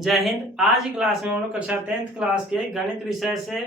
जय हिंद। आज की क्लास में हम लोग कक्षा 10th क्लास के गणित विषय से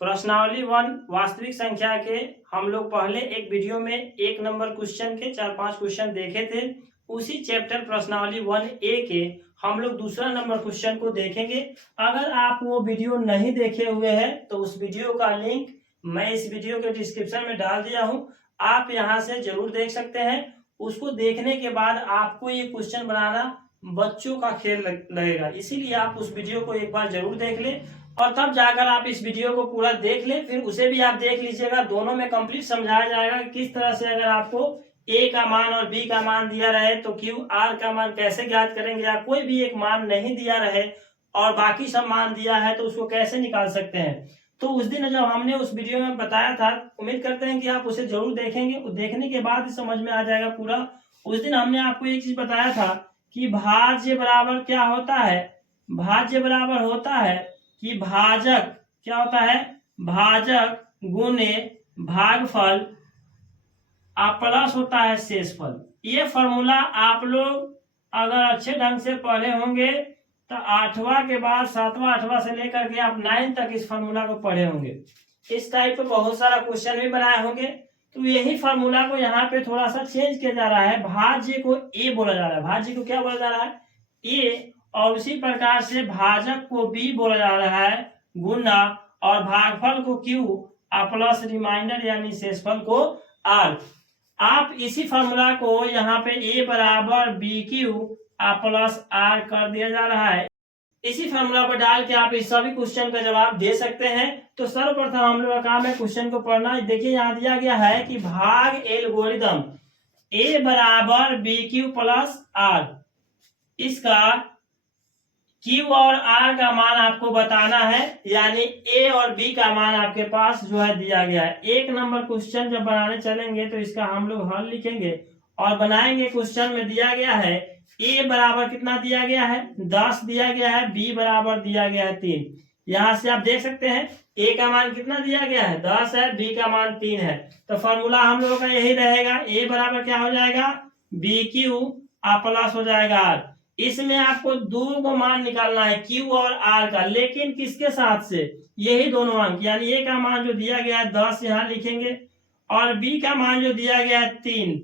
प्रश्नावली 1 वास्तविक संख्या के हम लोग पहले एक वीडियो में 1 नंबर क्वेश्चन के 4-5 क्वेश्चन देखे थे। उसी चैप्टर प्रश्नावली 1A के हम लोग दूसरा नंबर क्वेश्चन को देखेंगे। अगर आप वो वीडियो नहीं देखे हुए हैं तो उस वीडियो का लिंक मैं इस वीडियो के डिस्क्रिप्शन में डाल दिया हूँ, आप यहाँ से जरूर देख सकते हैं। उसको देखने के बाद आपको ये क्वेश्चन बनाना बच्चों का खेल लगेगा, इसीलिए आप उस वीडियो को एक बार जरूर देख लें और तब जाकर आप इस वीडियो को पूरा देख लें। फिर उसे भी आप देख लीजिएगा, दोनों में कंप्लीट समझाया जाएगा कि किस तरह से अगर आपको ए का मान और बी का मान दिया रहे तो क्यू आर का मान कैसे ज्ञात करेंगे, या कोई भी एक मान नहीं दिया रहे और बाकी सब मान दिया है तो उसको कैसे निकाल सकते हैं। तो उस दिन जब हमने उस वीडियो में बताया था, उम्मीद करते हैं कि आप उसे जरूर देखेंगे, देखने के बाद ही समझ में आ जाएगा पूरा। उस दिन हमने आपको एक चीज बताया था कि भाज्य बराबर क्या होता है। भाज्य बराबर होता है कि भाजक क्या होता है, भाजक गुने भागफल प्लस होता है शेषफल। ये फॉर्मूला आप लोग अगर अच्छे ढंग से पढ़े होंगे तो 8वां के बाद 7वां 8वां से लेकर के आप 9 तक इस फॉर्मूला को पढ़े होंगे। इस टाइप पे बहुत सारा क्वेश्चन भी बनाए होंगे। तो यही फॉर्मूला को यहाँ पे थोड़ा सा चेंज किया जा रहा है, भाज्य को ए बोला जा रहा है। भाज्य को क्या बोला जा रहा है, ए, और उसी प्रकार से भाजक को बी बोला जा रहा है गुना, और भागफल को क्यू प्लस रिमाइंडर यानी शेषफल को आर। आप इसी फॉर्मूला को यहाँ पे ए बराबर बी क्यू प्लस आर कर दिया जा रहा है। इसी फॉर्मूला पर डाल के आप इस सभी क्वेश्चन का जवाब दे सकते हैं। तो सर्वप्रथम हम लोग का काम है क्वेश्चन को पढ़ना। देखिए यहाँ दिया गया है कि भाग एल्गोरिदम ए बराबर बी क्यू प्लस आर, इसका क्यू और आर का मान आपको बताना है, यानी ए और बी का मान आपके पास जो है दिया गया है। 1 नंबर क्वेश्चन जब बनाने चलेंगे तो इसका हम लोग हल लिखेंगे और बनाएंगे। क्वेश्चन में दिया गया है ए बराबर कितना दिया गया है, 10 दिया गया है, बी बराबर दिया गया है 3। यहां से आप देख सकते हैं ए का मान कितना दिया गया है, 10 है, बी का मान 3 है। तो फॉर्मूला हम लोगों का यही रहेगा, ए बराबर क्या हो जाएगा, बी क्यू प्लस हो जाएगा आर। इसमें आपको 2 मान निकालना है क्यू और आर का, लेकिन किसके साथ से, यही दोनों अंक, यानी ए का मान जो दिया गया है 10 यहाँ लिखेंगे और बी का मान जो दिया गया है 3।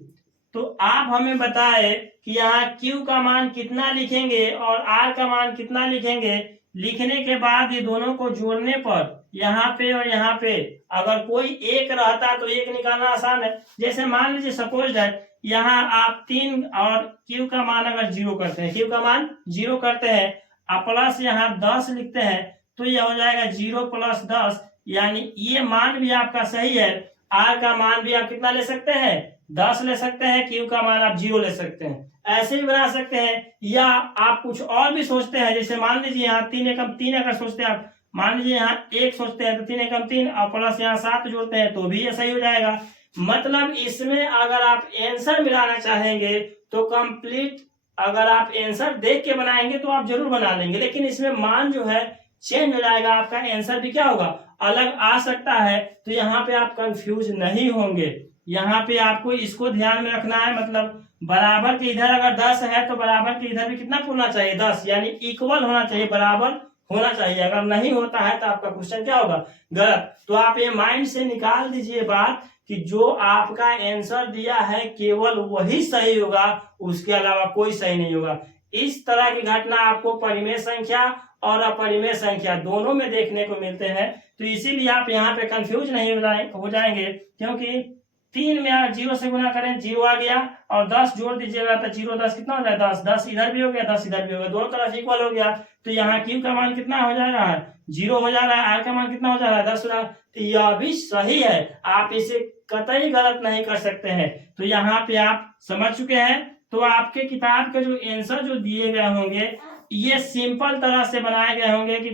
तो आप हमें बताए कि यहाँ Q का मान कितना लिखेंगे और R का मान कितना लिखेंगे। लिखने के बाद ये दोनों को जोड़ने पर यहाँ पे और यहाँ पे अगर कोई एक रहता तो एक निकालना आसान है। जैसे मान लीजिए सपोज दैट यहाँ आप 3 और Q का मान अगर 0 करते हैं, Q का मान 0 करते हैं आप प्लस यहाँ 10 लिखते हैं तो यह हो जाएगा 0 प्लस 10, यानी ये मान भी आपका सही है। R का मान भी आप कितना ले सकते हैं, 10 ले सकते हैं, क्यू का मान आप 0 ले सकते हैं। ऐसे भी बना सकते हैं, या आप कुछ और भी सोचते हैं। जैसे मान लीजिए यहाँ 3 एकम 3 अगर सोचते हैं आप, मान लीजिए यहाँ 1 सोचते हैं तो 3 एकम 3 और प्लस यहाँ 7 जोड़ते हैं तो भी ये सही हो जाएगा। मतलब इसमें अगर आप आंसर मिलाना चाहेंगे तो कंप्लीट, अगर आप आंसर देख के बनाएंगे तो आप जरूर बना लेंगे, लेकिन इसमें मान जो है चेंज हो जाएगा, आपका आंसर भी क्या होगा, अलग आ सकता है। तो यहाँ पे आप कंफ्यूज नहीं होंगे। यहाँ पे आपको इसको ध्यान में रखना है, मतलब बराबर के इधर अगर 10 है तो बराबर के इधर भी कितना होना चाहिए, 10, यानी इक्वल होना चाहिए, बराबर होना चाहिए। अगर नहीं होता है तो आपका क्वेश्चन क्या होगा, गलत। तो आप ये माइंड से निकाल दीजिए बात कि जो आपका आंसर दिया है केवल वही सही होगा, उसके अलावा कोई सही नहीं होगा। इस तरह की घटना आपको परिमेय संख्या और अपरिमेय संख्या दोनों में देखने को मिलते हैं। तो इसीलिए आप यहाँ पे कंफ्यूज नहीं हो जाएंगे, क्योंकि 3 में आप 0 से गुना करें 0 आ गया और 10 जोड़ दीजिएगा तो 0 10 कितना हो जाएगा, 10, 10 इधर भी हो गया, 10 इधर भी हो गया, दोनों तरफ इक्वल हो गया। तो यहाँ Q का मान कितना हो जा रहा है, 0 हो जा रहा है, R का मान कितना हो जा रहा है, 10 हो रहा है। तो यह भी सही है, आप इसे कतई गलत नहीं कर सकते हैं। तो यहाँ पे आप समझ चुके हैं। तो आपके किताब के जो आंसर जो दिए गए होंगे ये सिंपल तरह से बनाए गए होंगे कि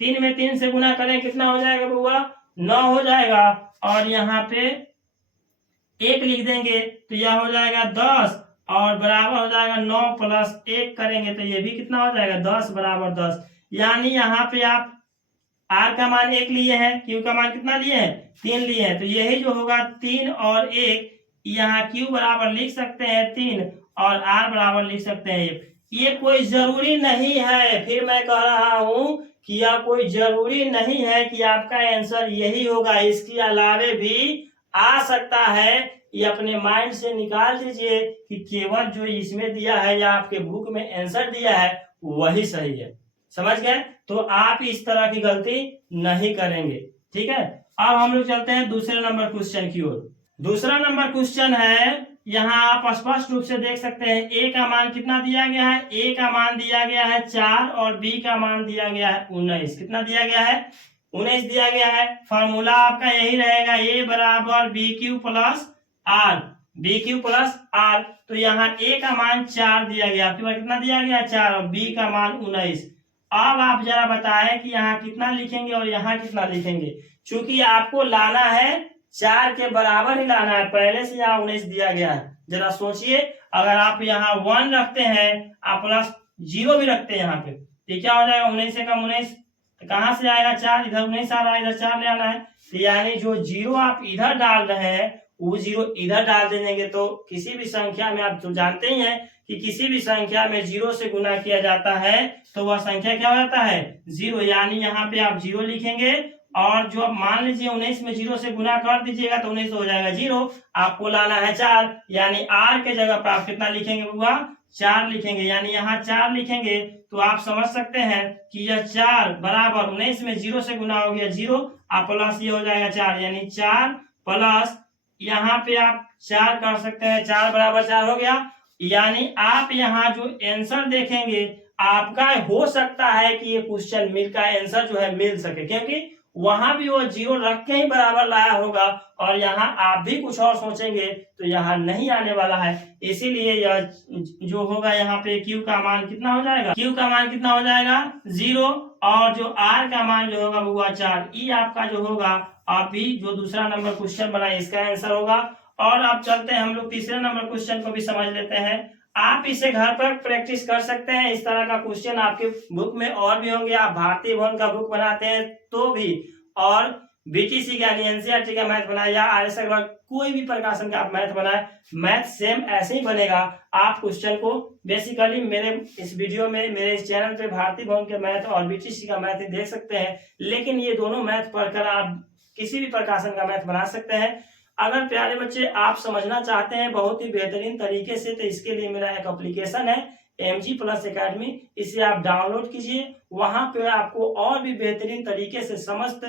3 में 3 से गुना करें कितना हो जाएगा बउआ, 9 हो जाएगा, और यहाँ पे 1 लिख देंगे तो यह हो जाएगा 10 और बराबर हो जाएगा 9 प्लस 1 करेंगे तो ये भी कितना हो जाएगा, 10 बराबर 10। यानी यहाँ पे आप R का मान 1 लिए हैं, Q का मान कितना लिए हैं, 3 लिए हैं, तो यही जो होगा 3 और 1, यहाँ Q बराबर लिख सकते हैं 3 और R बराबर लिख सकते हैं 1। ये कोई जरूरी नहीं है, फिर मैं कह रहा हूं कि यह कोई जरूरी नहीं है कि आपका आंसर यही होगा, इसके अलावे भी आ सकता है। ये अपने माइंड से निकाल दीजिए कि केवल जो इसमें दिया है या आपके बुक में आंसर दिया है वही सही है। समझ गए? तो आप इस तरह की गलती नहीं करेंगे। ठीक है, अब हम लोग चलते हैं दूसरे नंबर क्वेश्चन की ओर। दूसरा नंबर क्वेश्चन है, यहाँ आप स्पष्ट रूप से देख सकते हैं ए का मान कितना दिया गया है। ए का मान दिया गया है 4 और बी का मान दिया गया है 19। कितना दिया गया है? 19 दिया गया है। फॉर्मूला आपका यही रहेगा, ए बराबर B Q plus R, B Q plus R. तो यहाँ ए का मान 4 दिया गया, आपके पास कितना दिया गया 4, और बी का मान 19। अब आप जरा बताएं कि यहाँ कितना लिखेंगे और यहाँ कितना लिखेंगे। चूंकि आपको लाना है 4 के बराबर ही लाना है, पहले से यहाँ 19 दिया गया है। जरा सोचिए, अगर आप यहाँ 1 रखते हैं, आप प्लस 0 भी रखते हैं यहाँ पे, तो क्या हो जाएगा? 19 से कम 19, तो कहाँ से आएगा 4? इधर 19 आ रहा है, इधर 4 ले आना है। तो यानी जो 0 आप इधर डाल रहे हैं वो 0 इधर डाल देंगे। तो किसी भी संख्या में आप तो जानते ही हैं कि किसी भी संख्या में 0 से गुना किया जाता है तो वह संख्या क्या हो जाता है? 0। यानी यहाँ पे आप 0 लिखेंगे, और जो आप मान लीजिए 19 में 0 से गुना कर दीजिएगा तो 19 हो जाएगा 0। आपको लाना है 4, यानी r के जगह पर आप कितना लिखेंगे बुआ? 4 लिखेंगे। यानी यहाँ 4 लिखेंगे तो आप समझ सकते हैं कि यह 4 बराबर 19 में 0 से गुना हो गया 0, आप प्लस ये हो जाएगा 4, यानी 4 प्लस यहाँ पे आप 4 कर सकते हैं, 4 बराबर 4 हो गया। यानी आप यहाँ जो आंसर देखेंगे, आपका हो सकता है कि ये क्वेश्चन मिल का आंसर जो है मिल सके, क्योंकि वहां भी वो 0 रख के ही बराबर लाया होगा, और यहाँ आप भी कुछ और सोचेंगे तो यहाँ नहीं आने वाला है। इसीलिए यह जो होगा यहाँ पे Q का मान कितना हो जाएगा? Q का मान कितना हो जाएगा? 0, और जो R का मान जो होगा वो 4। E आपका जो होगा, आप भी जो दूसरा नंबर क्वेश्चन बना इसका आंसर होगा। और अब चलते हैं हम लोग तीसरे नंबर क्वेश्चन को भी समझ लेते हैं। आप इसे घर पर प्रैक्टिस कर सकते हैं, इस तरह का क्वेश्चन आपके बुक में और भी होंगे। आप भारतीय भवन का बुक बनाते हैं तो भी, और बीटीसी का एनसीईआरटी का मैथ बनाए या आरएस अग्रवाल कोई भी प्रकाशन का आप मैथ बनाए, मैथ सेम ऐसे ही बनेगा। आप क्वेश्चन को बेसिकली मेरे इस वीडियो में, मेरे इस चैनल पे भारतीय भवन के मैथ और बीटीसी का मैथ देख सकते हैं, लेकिन ये दोनों मैथ पढ़कर आप किसी भी प्रकाशन का मैथ बना सकते हैं। अगर प्यारे बच्चे आप समझना चाहते हैं बहुत ही बेहतरीन तरीके से, तो इसके लिए मेरा एक एप्लीकेशन है MG प्लस एकेडमी, इसे आप डाउनलोड कीजिए। वहां पे आपको और भी बेहतरीन तरीके से समस्त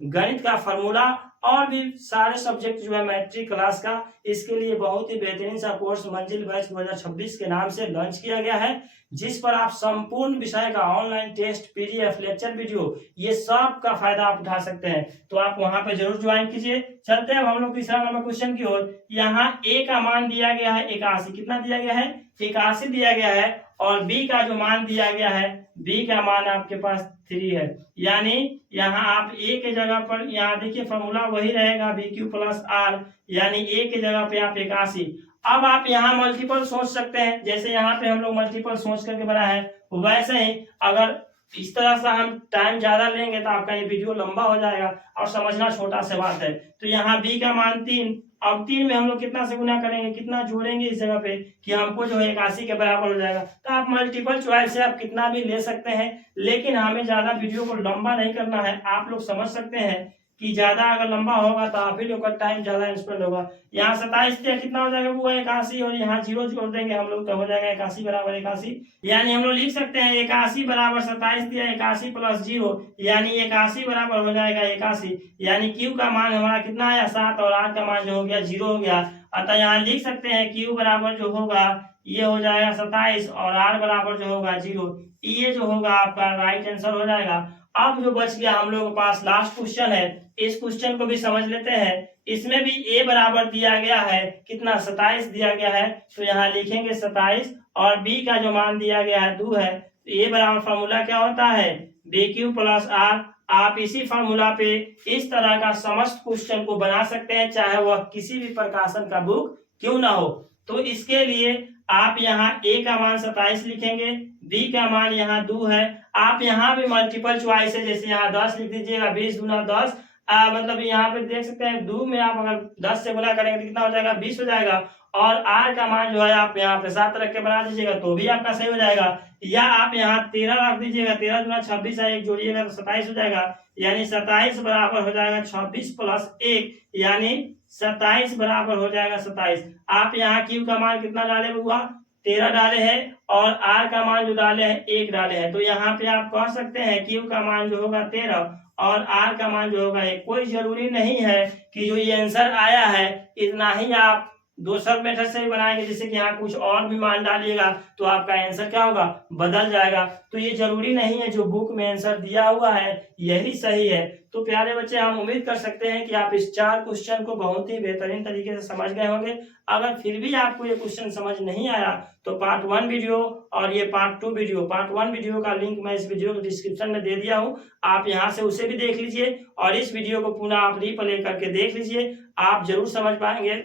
गणित का फॉर्मूला और भी सारे सब्जेक्ट जो है मैट्रिक क्लास का, इसके लिए बहुत ही बेहतरीन सा कोर्स मंजिल बैच 2026 के नाम से लॉन्च किया गया है, जिस पर आप संपूर्ण विषय का online test, PDF, lecture video, ये सब का फायदा आप उठा सकते हैं। तो आप वहां पे जरूर ज्वाइन कीजिए। चलते हैं हम लोग तीसरा नंबर क्वेश्चन की ओर। यहाँ A का मान दिया गया है 81। कितना दिया गया है? 81 दिया गया है। और B का जो मान दिया गया है, B का मान आपके पास 3 है। यानी यहाँ आप A के जगह पर, यहाँ देखिए फॉर्मूला वही रहेगा BQ प्लस R, यानी A के जगह पे आप 81। अब आप यहाँ मल्टीपल सोच सकते हैं, जैसे यहाँ पे हम लोग मल्टीपल सोच करके बनाए हैं, वैसे ही अगर इस तरह से हम टाइम ज्यादा लेंगे तो आपका ये वीडियो लंबा हो जाएगा और समझना छोटा सा बात है। तो यहाँ B का मान 3, अब 3 में हम लोग कितना से गुना करेंगे, कितना जोड़ेंगे इस जगह पे कि हमको जो है 81 के बराबर हो जाएगा। तो आप मल्टीपल चॉइस से आप कितना भी ले सकते हैं, लेकिन हमें ज्यादा वीडियो को लंबा नहीं करना है। आप लोग समझ सकते हैं कि ज्यादा अगर लंबा होगा तो आप ही लोग का टाइम ज्यादा स्पेंड होगा। यहाँ 27 कितना हो जाएगा वो 81, और यहाँ 0 जोड़ देंगे हम लोग तो हो जाएगा 81 बराबर 81। यानी हम लोग लिख सकते हैं 81 बराबर 27 दिया, 81 प्लस 0, यानी 81 बराबर हो जाएगा 81। यानी Q का मान हमारा कितना आया 7, और R का मान जो हो गया 0 हो गया। अतः यहाँ लिख सकते हैं Q बराबर जो होगा ये हो जाएगा 27, और R बराबर जो होगा 0। ये जो होगा आपका राइट आंसर हो जाएगा। अब जो बच गया हम लोगों के पास लास्ट क्वेश्चन है, इस क्वेश्चन को भी समझ लेते हैं। इसमें भी A बराबर दिया गया है कितना, 27 दिया गया है, तो यहाँ लिखेंगे 27, और B का जो मान दिया गया है 2 है। तो A बराबर फॉर्मूला क्या होता है? BQ plus R। आप इसी फॉर्मूला पे इस तरह का समस्त क्वेश्चन को बना सकते हैं, चाहे वह किसी भी प्रकाशन का बुक क्यों ना हो। तो इसके लिए आप यहाँ A का मान 27 लिखेंगे, B का मान यहाँ 2 है। आप यहाँ भी मल्टीपल चॉइस है, जैसे यहाँ 10 लिख दीजिएगा, 20 गुना 10, मतलब यहाँ पे देख सकते हैं 2 में आप अगर 10 से गुना करेंगे तो कितना हो जाएगा, 20 हो जाएगा। और r का मान जो है आप यहाँ पे 7 रख के बना दीजिएगा तो भी आपका सही हो जाएगा। या आप यहाँ 13 रख दीजिएगा, 13 दूना 26 है, 1 जोड़िएगा तो 27 हो जाएगा। यानी 27 बराबर हो जाएगा 26 प्लस 1, यानी 27 बराबर हो जाएगा 27। आप यहाँ q का मान कितना डाले हुआ, 13 डाले हैं, और r का मान जो डाले हैं 1 डाले हैं। तो यहाँ पे आप कह सकते हैं q का मान जो होगा 13 और r का मान जो होगा 1। कोई जरूरी नहीं है कि जो ये आंसर आया है इतना ही आप दूसरा मेथड से ही बनाएंगे, जैसे कि यहाँ कुछ और भी मान डालिएगा तो आपका आंसर क्या होगा, बदल जाएगा। तो ये जरूरी नहीं है जो बुक में आंसर दिया हुआ है यही सही है। तो प्यारे बच्चे, हम उम्मीद कर सकते हैं कि आप इस 4 क्वेश्चन को बहुत ही बेहतरीन तरीके से समझ गए होंगे। अगर फिर भी आपको ये क्वेश्चन समझ नहीं आया तो पार्ट 1 वीडियो और ये पार्ट 2 वीडियो, पार्ट 1 वीडियो का लिंक मैं इस वीडियो के डिस्क्रिप्शन में दे दिया हूँ, आप यहाँ से उसे भी देख लीजिए और इस वीडियो को पुनः आप रिप्ले करके देख लीजिए, आप जरूर समझ पाएंगे।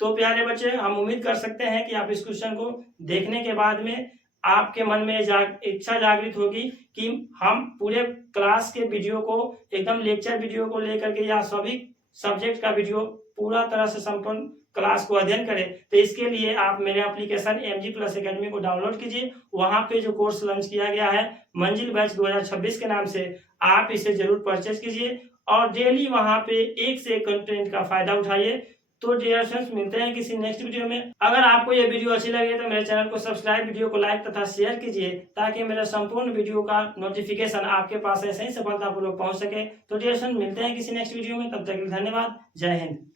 तो प्यारे बच्चे, हम उम्मीद कर सकते हैं कि आप इस क्वेश्चन को देखने के बाद में आपके मन में इच्छा जागृत होगी कि हम पूरे क्लास के वीडियो को, एकदम लेक्चर वीडियो को लेकर के या सभी सब्जेक्ट का वीडियो पूरा तरह से संपूर्ण क्लास को अध्ययन करें। तो इसके लिए आप मेरे एप्लीकेशन MG+ एकेडमी को डाउनलोड कीजिए। वहां पे जो कोर्स लॉन्च किया गया है मंजिल बैच 2026 के नाम से, आप इसे जरूर परचेज कीजिए और डेली वहां पे एक से एक कंटेंट का फायदा उठाइए। तो डियर फ्रेंड्स, मिलते हैं किसी नेक्स्ट वीडियो में। अगर आपको ये वीडियो अच्छी लगे तो मेरे चैनल को सब्सक्राइब, वीडियो को लाइक तथा शेयर कीजिए ताकि मेरे संपूर्ण वीडियो का नोटिफिकेशन आपके पास ऐसे ही सफलतापूर्वक पहुंच सके। तो डियर फ्रेंड्स, मिलते हैं किसी नेक्स्ट वीडियो में, तब तक के लिए धन्यवाद। जय हिंद।